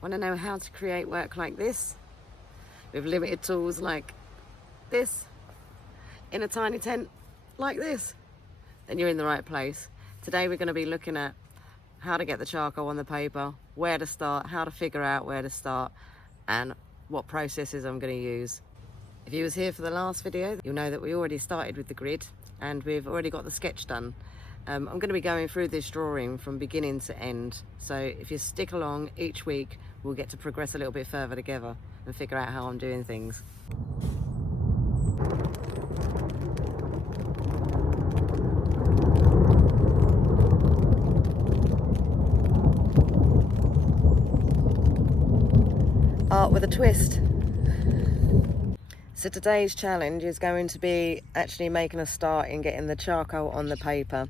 Want to know how to create work like this with limited tools like this in a tiny tent like this? Then you're in the right place. Today we're going to be looking at how to get the charcoal on the paper, where to start, how to figure out where to start, and what processes I'm going to use. If you was here for the last video, you'll know that we already started with the grid and we've already got the sketch done. I'm going to be going through this drawing from beginning to end, so if you stick along each week we'll get to progress a little bit further together and figure out how I'm doing things. Art with a twist. So today's challenge is going to be actually making a start in getting the charcoal on the paper.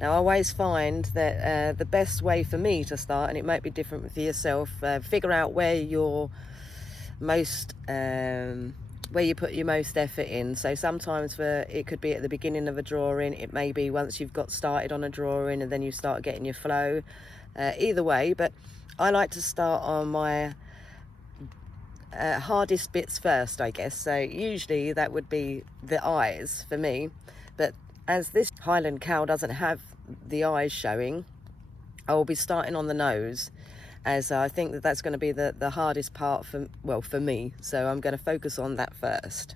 Now I always find that the best way for me to start, and it might be different for yourself, figure out where you're most, where you put your most effort in. So sometimes it could be at the beginning of a drawing, it may be once you've got started on a drawing and then you start getting your flow. Either way, but I like to start on my hardest bits first, I guess. So usually that would be the eyes for me, but as this Highland cow doesn't have the eyes showing, I will be starting on the nose, as I think that that's going to be the hardest part for me. So I'm going to focus on that first.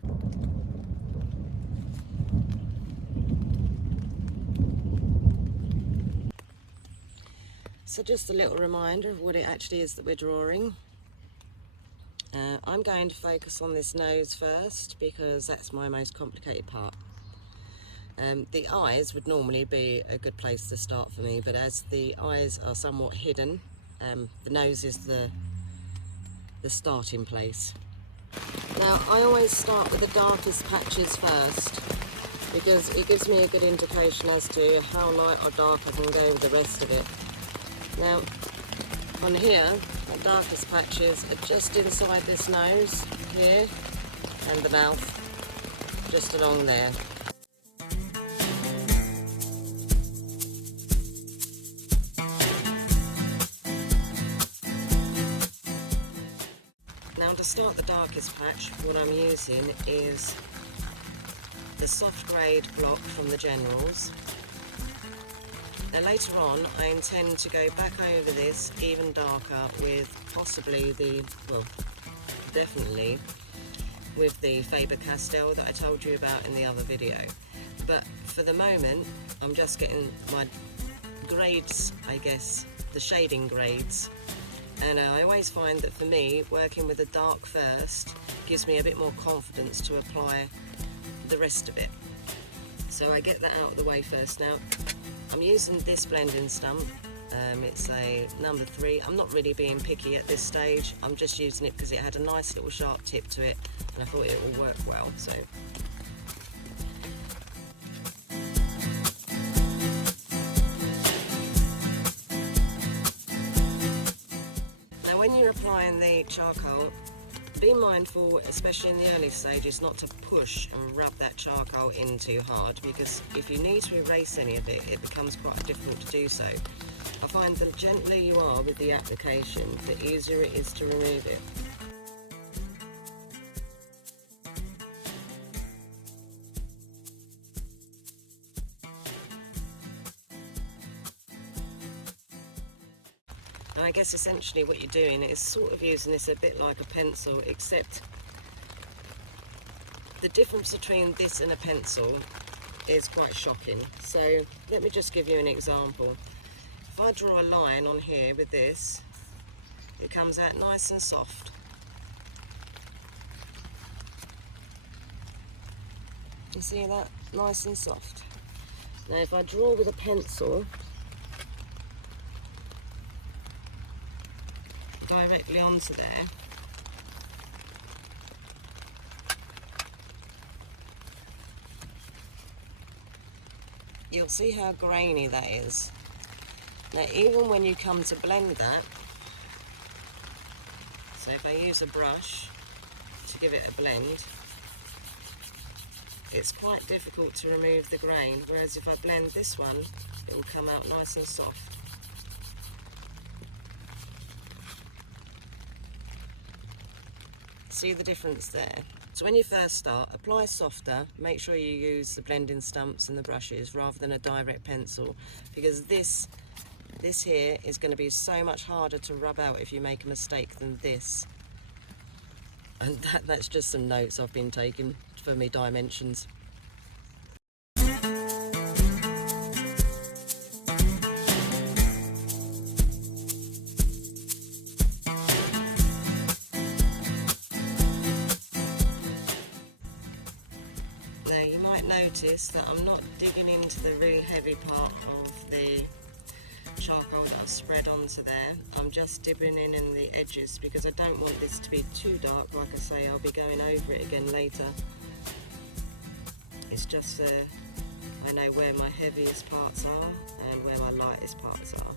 So just a little reminder of what it actually is that we're drawing. I'm going to focus on this nose first because that's my most complicated part. The eyes would normally be a good place to start for me, but as the eyes are somewhat hidden, the nose is the starting place. Now I always start with the darkest patches first because it gives me a good indication as to how light or dark I can go with the rest of it. Now on here, the darkest patches are just inside this nose here and the mouth, just along there. Now to start the darkest patch, what I'm using is the soft grade block from the Generals. Now later on I intend to go back over this even darker with possibly definitely with the Faber-Castell that I told you about in the other video. But for the moment I'm just getting my grades, I guess, the shading grades. And I always find that for me, working with the dark first gives me a bit more confidence to apply the rest of it. So I get that out of the way first. Now, I'm using this blending stump. It's a number 3. I'm not really being picky at this stage. I'm just using it because it had a nice little sharp tip to it and I thought it would work well. So. When you're applying the charcoal, be mindful, especially in the early stages, not to push and rub that charcoal in too hard, because if you need to erase any of it, it becomes quite difficult to do so. I find that the gentler you are with the application, the easier it is to remove it. And I guess essentially what you're doing is sort of using this a bit like a pencil, except the difference between this and a pencil is quite shocking. So let me just give you an example. If I draw a line on here with this, it comes out nice and soft. You see that? Nice and soft. Now if I draw with a pencil, directly onto there, you'll see how grainy that is. Now even when you come to blend that, so if I use a brush to give it a blend, it's quite difficult to remove the grain, whereas if I blend this one, it will come out nice and soft. See the difference there? So when you first start, apply softer. Make sure you use the blending stumps and the brushes rather than a direct pencil, because this here is going to be so much harder to rub out if you make a mistake than this. And that's just some notes I've been taking for me dimensions. Notice that I'm not digging into the really heavy part of the charcoal that I've spread onto there. I'm just dipping in the edges because I don't want this to be too dark. Like I say, I'll be going over it again later. It's just I know where my heaviest parts are and where my lightest parts are.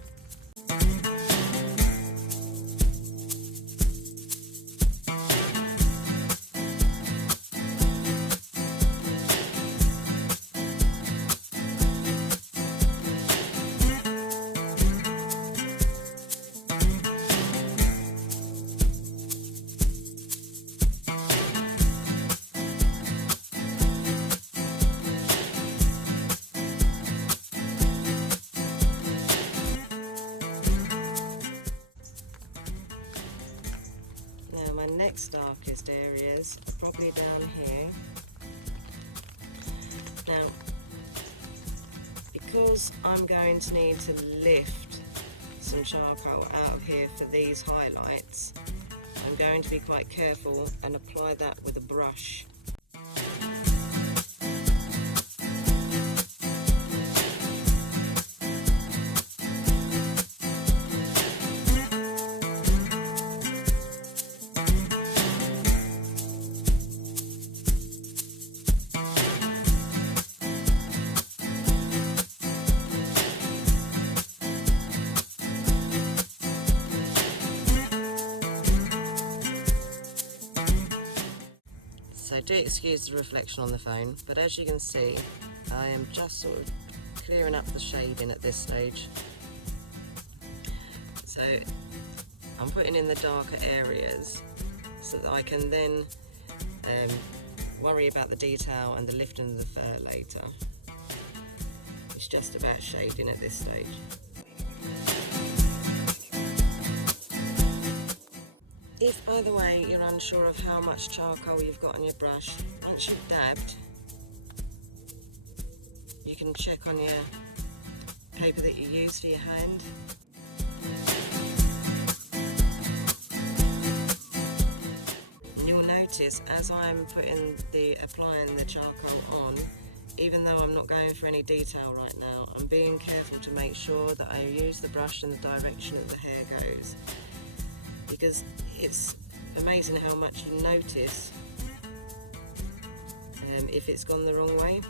My next darkest areas, probably down here. Now, because I'm going to need to lift some charcoal out of here for these highlights, I'm going to be quite careful and apply that with a brush. So do excuse the reflection on the phone, but as you can see, I am just sort of clearing up the shading at this stage. So I'm putting in the darker areas so that I can then worry about the detail and the lifting of the fur later. It's just about shading at this stage. If, by the way, you're unsure of how much charcoal you've got on your brush, once you've dabbed, you can check on your paper that you use for your hand. And you'll notice as I'm applying the charcoal on, even though I'm not going for any detail right now, I'm being careful to make sure that I use the brush in the direction that the hair goes. Because it's amazing how much you notice if it's gone the wrong way.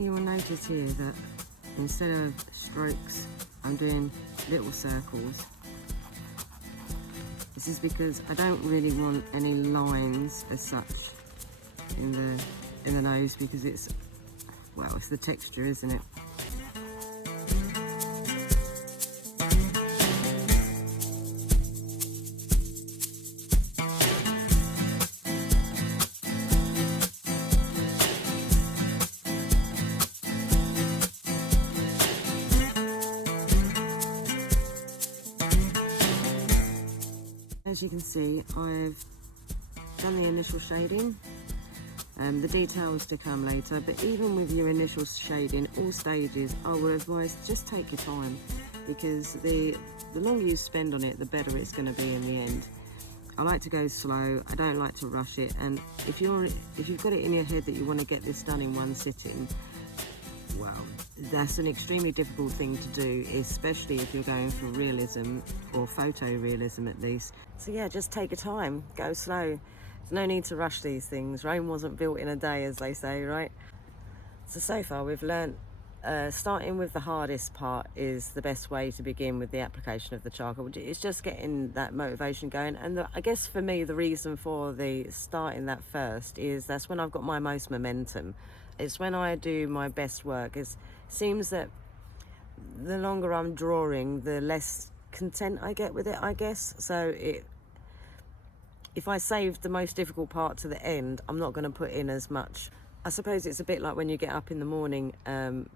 You will notice here that instead of strokes, I'm doing little circles. This is because I don't really want any lines as such in the nose, because it's the texture, isn't it? As you can see, I've done the initial shading, the details to come later, but even with your initial shading, all stages, I would advise just take your time, because the longer you spend on it, the better it's going to be in the end. I like to go slow, I don't like to rush it, and if you've got it in your head that you want to get this done in one sitting, well, that's an extremely difficult thing to do, especially if you're going for realism, or photorealism at least. So yeah, just take your time, go slow. There's no need to rush these things. Rome wasn't built in a day, as they say, right? So far we've learnt starting with the hardest part is the best way to begin with the application of the charcoal. It's just getting that motivation going, and I guess for me the reason for the starting that first is that's when I've got my most momentum. It's when I do my best work. It seems that the longer I'm drawing, the less content I get with it, I guess. So if I saved the most difficult part to the end, I'm not going to put in as much. I suppose it's a bit like when you get up in the morning.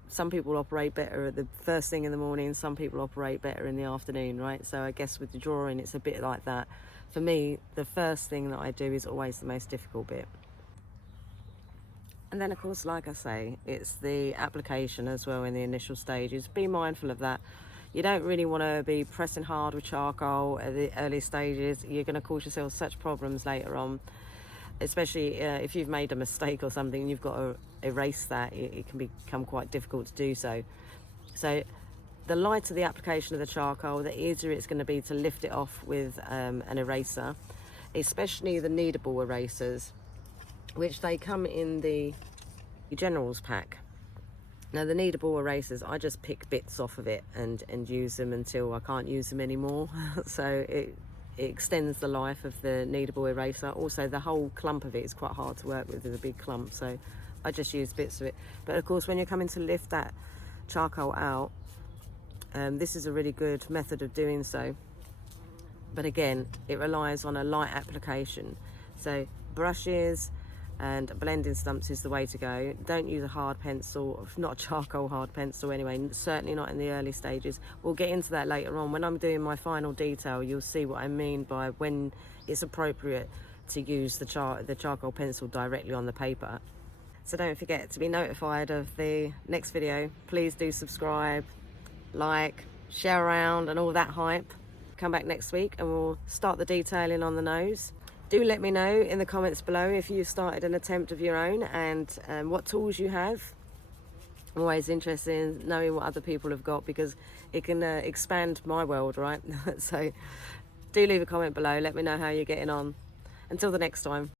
Some people operate better at the first thing in the morning, some people operate better in the afternoon, right? So I guess with the drawing, it's a bit like that. For me, the first thing that I do is always the most difficult bit. And then, of course, like I say, it's the application as well in the initial stages. Be mindful of that. You don't really want to be pressing hard with charcoal at the early stages. You're going to cause yourself such problems later on. Especially if you've made a mistake or something, you've got to erase that. It can become quite difficult to do so. So the lighter the application of the charcoal, the easier it's going to be to lift it off with an eraser, especially the kneadable erasers, which they come in the Generals pack. Now the kneadable erasers, I just pick bits off of it and use them until I can't use them anymore. So it extends the life of the kneadable eraser. Also, the whole clump of it is quite hard to work with a big clump, so I just use bits of it. But of course, when you're coming to lift that charcoal out, this is a really good method of doing so. But again, it relies on a light application. So brushes and blending stumps is the way to go. Don't use a hard pencil, not a charcoal hard pencil anyway, certainly not in the early stages. We'll get into that later on. When I'm doing my final detail, you'll see what I mean by when it's appropriate to use the charcoal pencil directly on the paper. So don't forget to be notified of the next video. Please do subscribe, like, share around and all that hype. Come back next week and we'll start the detailing on the nose. Do let me know in the comments below if you started an attempt of your own and what tools you have. I'm always interested in knowing what other people have got because it can expand my world, right? So do leave a comment below. Let me know how you're getting on. Until the next time.